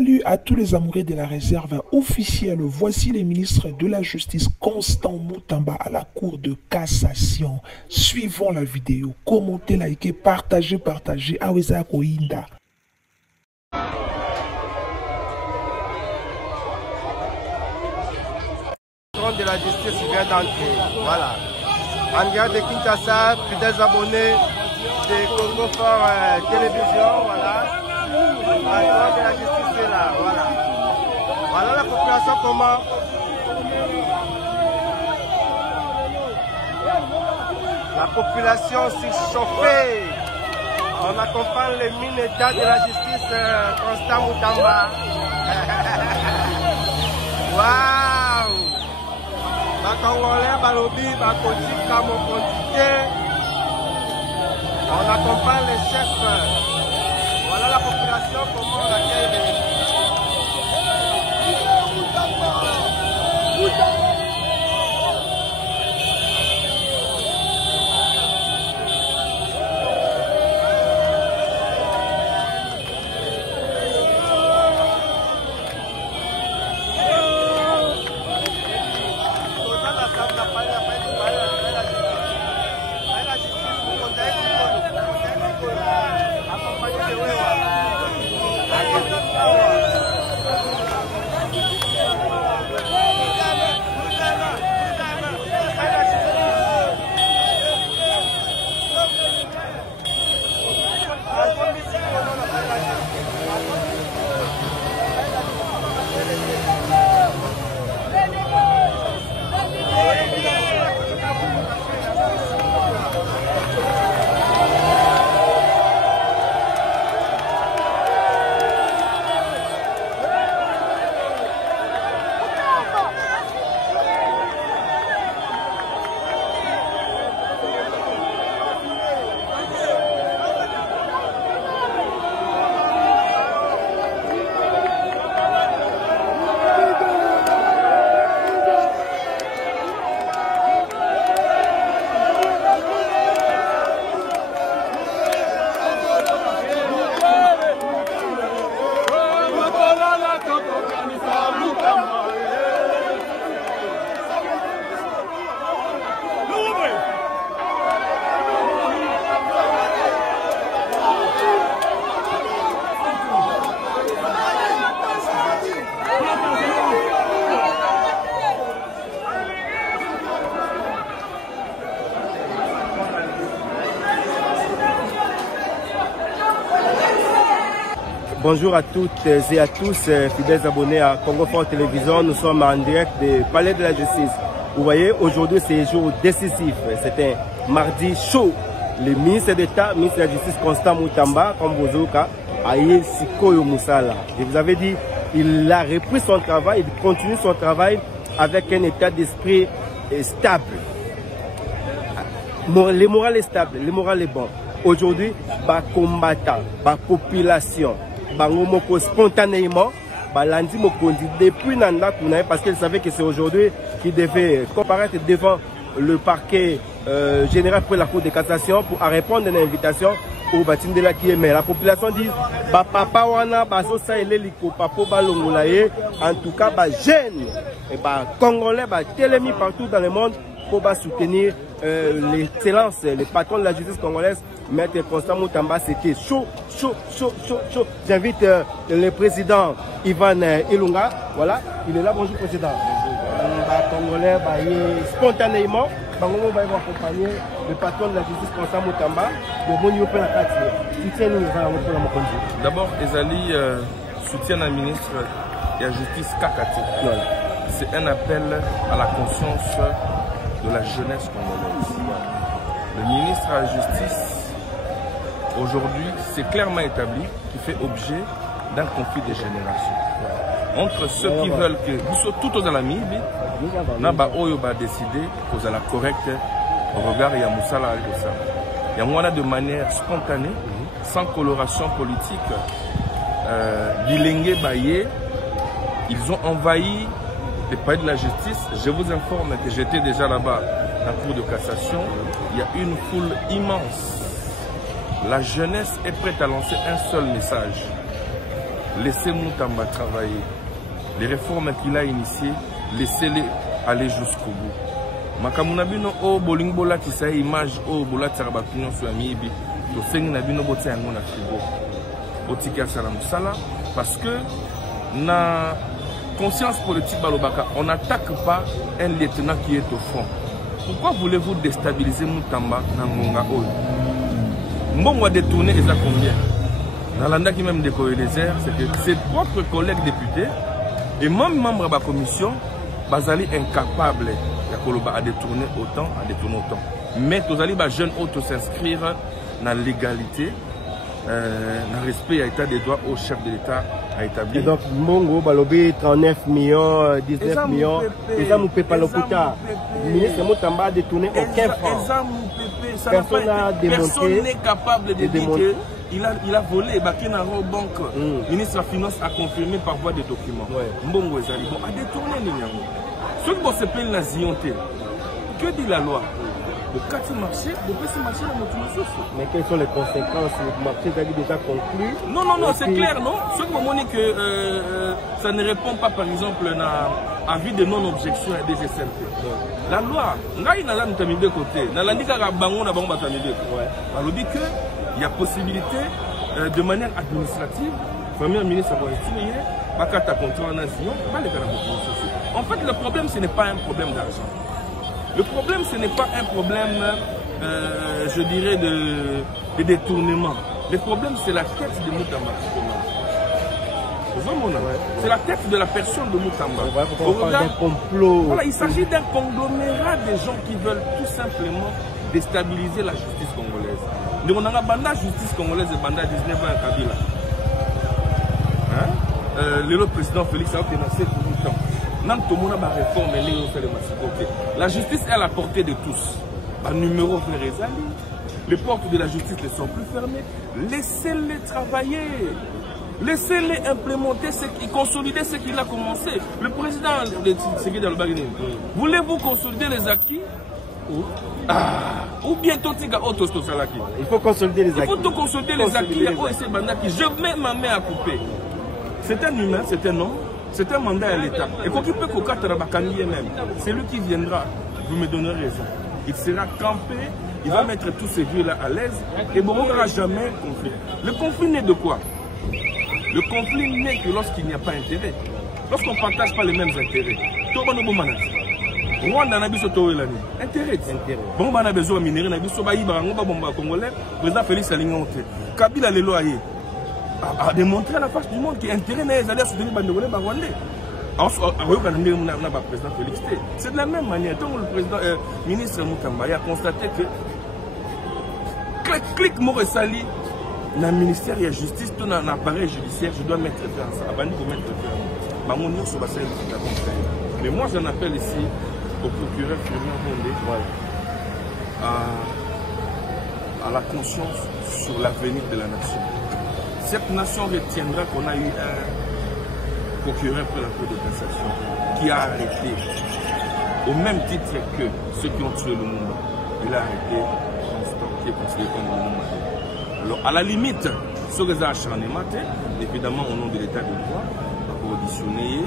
Salut à tous les amoureux de la réserve officielle. Voici les ministres de la Justice Constant Moutamba à la Cour de cassation. Suivons la vidéo. Commentez, likez, partagez. Aweza Koinda. De la justice vient d'entrer. Voilà. En garde de Kinshasa, fidèles abonnés de Congo Fort Télévision. Voilà. La de la justice est là. Voilà. Voilà la population comment. La population surchauffée. On accompagne les militaires de la justice Constant Moutamba. Waouh! Congolais, Balobi, Bakoti, Kamokondité. On accompagne les chefs. Voilà la population, comment on l'accueille. Bonjour à toutes et à tous, fidèles abonnés à Congo Fort Télévision. Nous sommes en direct du Palais de la Justice. Vous voyez, aujourd'hui c'est un jour décisif. C'est un mardi chaud. Le ministre d'État, ministre de la Justice Constant Moutamba, comme Bozoka, Aye Sikoyo Moussala. Je vous avais dit, il a repris son travail, il continue son travail avec un état d'esprit stable. Le moral est stable, le moral est bon. Aujourd'hui, les combattants, la population, spontanément, Balandi Mokondi, depuis Nanda Kounaï, parce qu'elle savait que c'est aujourd'hui qu'il devait comparaître devant le parquet général pour la Cour de cassation pour répondre à l'invitation au bâtiment de la Kiémé. La population dit, papa wana, basosa eleliko, papo balongolaye, en tout cas, jeunes, et congolais, télémis partout dans le monde pour soutenir l'excellence, les patrons de la justice congolaise, Maître Constant Moutamba, c'était chaud. J'invite le président Ivan Ilunga. Voilà, il est là. Bonjour président. Congolais, spontanément, on va accompagner le patron de la justice Constant Moutamba. D'abord, Ezali soutient la ministre de la justice Kakati. C'est un appel à la conscience de la jeunesse congolaise. Le ministre de la justice aujourd'hui, c'est clairement établi qu'il fait objet d'un conflit de génération. Entre ceux qui veulent que nous soyons tous dans la Mibi, nous va décider que la correcte au regard de Moussala et de ça. De manière spontanée, sans coloration politique, bilingue baillé, ils ont envahi le palais de la justice. Je vous informe que j'étais déjà là-bas en cour de cassation. Il y a une foule immense. La jeunesse est prête à lancer un seul message. laissez Moutamba travailler. Les réformes qu'il a initiées, laissez-les aller jusqu'au bout. Makamunabino o bolingbola qui sa image o bola tsarabapino sur amibi to sengi nabino botia yango na frigo. Otika salam sala parce que na conscience politique balobaka, on n'attaque pas un lieutenant qui est au front. Pourquoi voulez-vous déstabiliser Moutamba na ngonga oyo? Mbongo a détourné les a combien? Nalanda qui même décoré les airs, c'est que ses propres collègues députés et même membres de la commission, bazali incapables à détourner autant, Mais tous les jeunes autres s'inscrire dans la légalité, dans le respect à l'état des droits au chef de l'État à établir. Et donc, Mongo, Balobi, 39 millions, 19 millions, et ça, nous ne pouvons pas le coûter. Le ministre Moutamba a détourné aucun franc. Personne n'est capable de dire qu'il a volé. Bakinaro Banque, le ministre de la Finance a confirmé par voie de documents. Mbongo Ezali a détourné les Nyango. Ceux qui se plaignent la zionté, que dit la loi? Le quartier marché, le petit marché dans notre ressource. Mais quelles sont les conséquences? Le marché est déjà conclu. Non, c'est clair, non? Ceux qui m'ont dit que ça ne répond pas, par exemple, à vie de non-objection à des SMP. La loi, il y a possibilité de manière administrative, le premier ministre a estimé, en fait, le problème, ce n'est pas un problème d'argent. Le problème, ce n'est pas un problème, je dirais, de détournement. Le problème, c'est la tête de Moutamba. C'est la tête de la personne de Moutamba. Voilà, il s'agit d'un conglomérat de gens qui veulent tout simplement déstabiliser la justice congolaise. Nous avons la justice congolaise et banda 19 ans à Kabila. Le président Félix a dénoncé pour tout le temps. La justice est à la portée de tous. Par numéro vers les portes de la justice ne sont plus fermées. Laissez-les travailler. Laissez-les implémenter, consolider ce qu'il a commencé. Le président de Tshisekedi dans le Bagdad, voulez-vous consolider les acquis? Ou bien il faut consolider les acquis. Il faut tout consolider les acquis. Je mets ma main à couper. C'est un humain, c'est un homme. C'est un mandat à l'État. Et quand il peut même, c'est lui qui viendra, vous me donnerez raison. Il sera campé, il va mettre tous ces vieux-là à l'aise et il n'y aura jamais un conflit. Le conflit naît de quoi? Le conflit naît que lorsqu'il n'y a pas d'intérêt. Lorsqu'on ne partage pas les mêmes intérêts. Rwanda n'a pas intérêt. Bon, on a besoin de minerais, on a besoin de Congolais. Le président Félix Salinga Kabila le loyer. A démontré à la face du monde qu'il y a intérêt à soutenir les Rwandais. C'est de la même manière. Donc le président, ministre Moutamba a constaté que clic Moresali, dans le ministère de la Justice, tout dans l'appareil judiciaire, je dois mettre fin à ça. Mais moi j'en appelle ici au procureur à la conscience sur l'avenir de la nation. Cette nation retiendra qu'on a eu un procureur pour la Cour de cassation qui a arrêté, au même titre que ceux qui ont tué le monde, il a arrêté Constant, qui est considéré comme le monde. Alors, à la limite, ce que acharnement, évidemment, au nom de l'état de droit, à auditionner,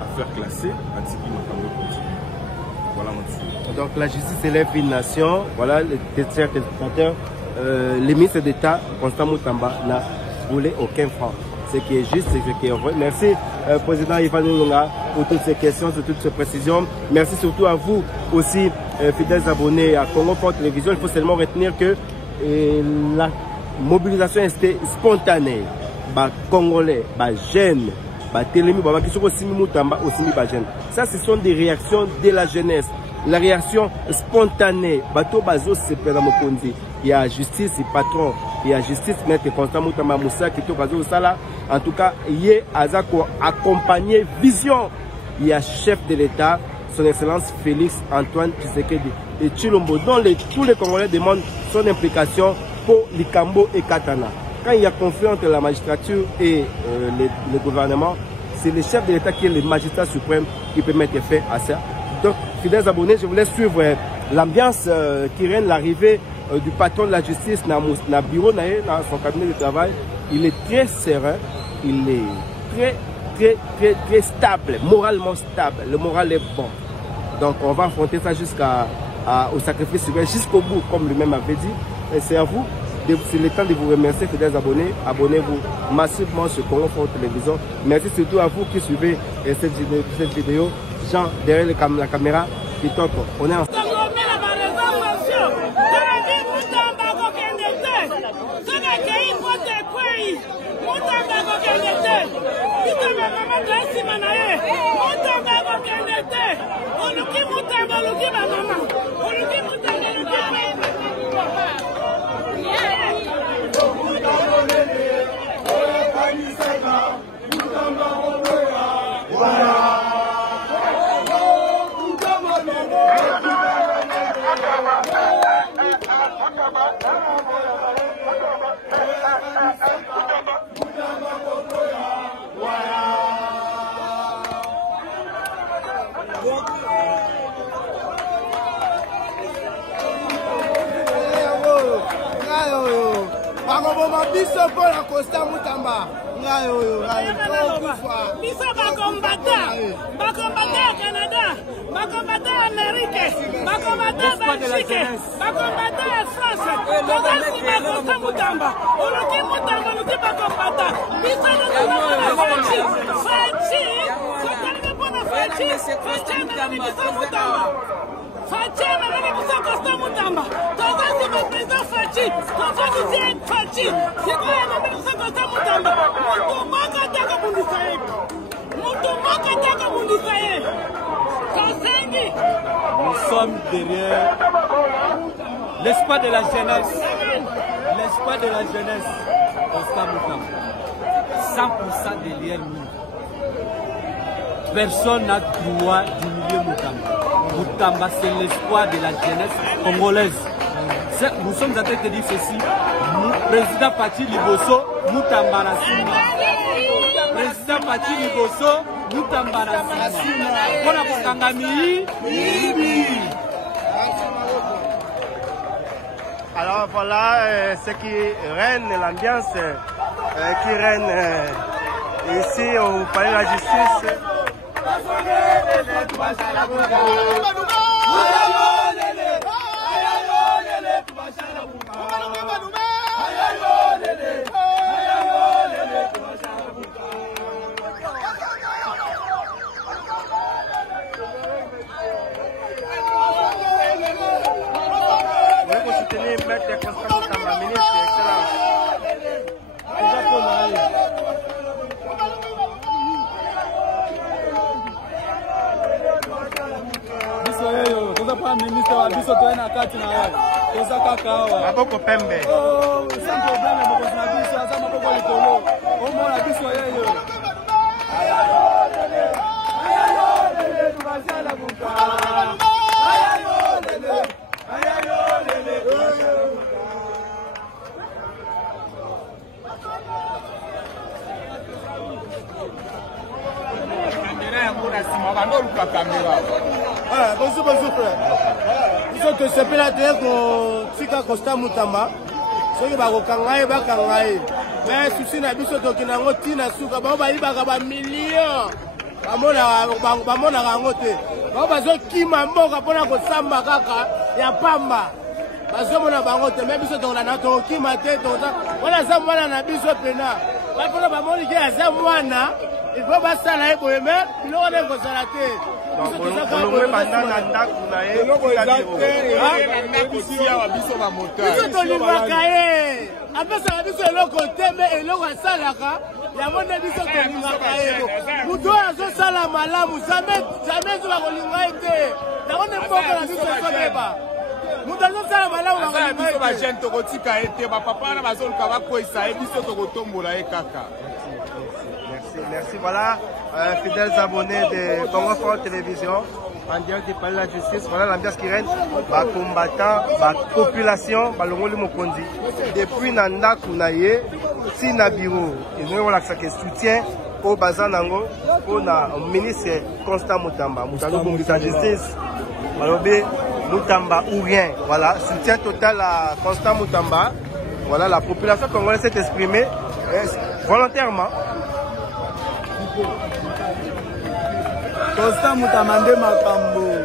à faire classer, à Tipi Makambo. Voilà mon sujet. Donc, la justice élève une nation. Voilà, les téléspectateurs, le ministre d'État, Constant Moutamba, n'a voulu aucun franc. Ce qui est juste, c'est ce qui est vrai. Merci, Président Ivan Nunga, pour toutes ces questions, pour toutes ces précisions. Merci surtout à vous aussi, fidèles abonnés à Congo Port Télévision. Il faut seulement retenir que la mobilisation était spontanée. Les Congolais, les jeunes, les télémis, les qui sont aussi Moutamba, aussi les jeunes. Ça, ce sont des réactions de la jeunesse. La réaction spontanée, bateau bazo c'est Mokondi. Il y a justice, il patron, il y a justice, maître Constant Moutamba Moussa qui est bazo sala. En tout cas, il y a Azako accompagné vision. Il y a chef de l'État, son Excellence Félix Antoine Tshisekedi et Chilombo, dont tous les Congolais demandent son implication pour Likambo et Katana. Quand il y a conflit entre la magistrature et le gouvernement, c'est le chef de l'État qui est le magistrat suprême qui peut mettre fin à ça. Donc, fidèles abonnés, je voulais suivre l'ambiance qui règne, l'arrivée du patron de la justice dans le bureau, dans son cabinet de travail. Il est très serein, il est très stable, moralement stable. Le moral est bon. Donc on va affronter ça au sacrifice, jusqu'au bout, comme lui-même avait dit. Et c'est à vous, c'est le temps de vous remercier, fidèles abonnés. Abonnez-vous massivement sur Congo Fort Télévision. Merci surtout à vous qui suivez cette vidéo. Jean, derrière la caméra, TikTok, on est ensemble. Biso pour la Costa Mutamba. Biso bakombata Canada, bakombata Amérique, bakombata Belgique, bakombata France. Tozasi Costa Mutamba. Oloki Mutamba muti bakombata. Biso Fachema na biso Costa Mutamba. Tozasi président Fachi. Tozasi Fachi. C'est quoi la biso Costa Mutamba? Mutumaka taka mundisaye. Mutumaka taka mundisaye. Kasengi. Nous sommes derrière l'espoir de la jeunesse. L'espoir de la jeunesse. Costa Mutamba. 100% derrière nous. Personne n'a droit d'humilier Mutamba. Mutamba, c'est l'espoir de la jeunesse congolaise. Nous sommes en train de dire ceci. Président Pati Liboso, Mutamba Nassima. Président Pati Liboso, Mutamba Nassima. Pour la Kangami, alors voilà ce qui règne, l'ambiance qui règne ici au palais de la justice. Vous pouvez soutenir Maître Costa Mutamba, ministre, excellence. ministre wa biso to na kati na yo toza kakawa maboko pembe sans problème moko na biso aza maboko likolo omona biso yeyo bonjour frère. Ils ont se fait la terre qu'on tika Costa Mutamba. Soki bakokangaye bakangaye. Mais souci na biso tokina ngo tina suka ba ba ibaka ba million. Bamona kango te. Ba bazo kima mboka pona ko samba kaka ya pamba. Bazo mona bango te mais biso tokona na to kima te tota. Wala za mwana na biso pena. Ba pona ba moni ke za mwana. Il faut pas ça là boye mais il on est kozala te. Donc on le pendant na ndaku na ye. Biso to limakaye. Apesa biso eloko te mais eloko asalaka. Ya mona biso to limakaye. Muto azo sala malamu jamais zo ba kolinga ete. Na on est mboka na biso to beba. Muto azo sala malamu ba kolinga ete. Ba jeune to kotika ete ba papa na bazoluka ba koisa e biso to kotombola e kaka. Merci, voilà, fidèles abonnés de Congo Fort Télévision, en direct du palais de la justice, voilà l'ambiance qui règne, les combattants, la population, depuis Nanda Kounaye, si na bureau, ils ont eu soutien au Bazanango, pour le ministre Constant Mutamba, Mutamba justice, Mutamba ou rien, voilà, soutien total à Constant Mutamba, voilà, la population congolaise s'est exprimée volontairement. Constant Mutamba nde makambo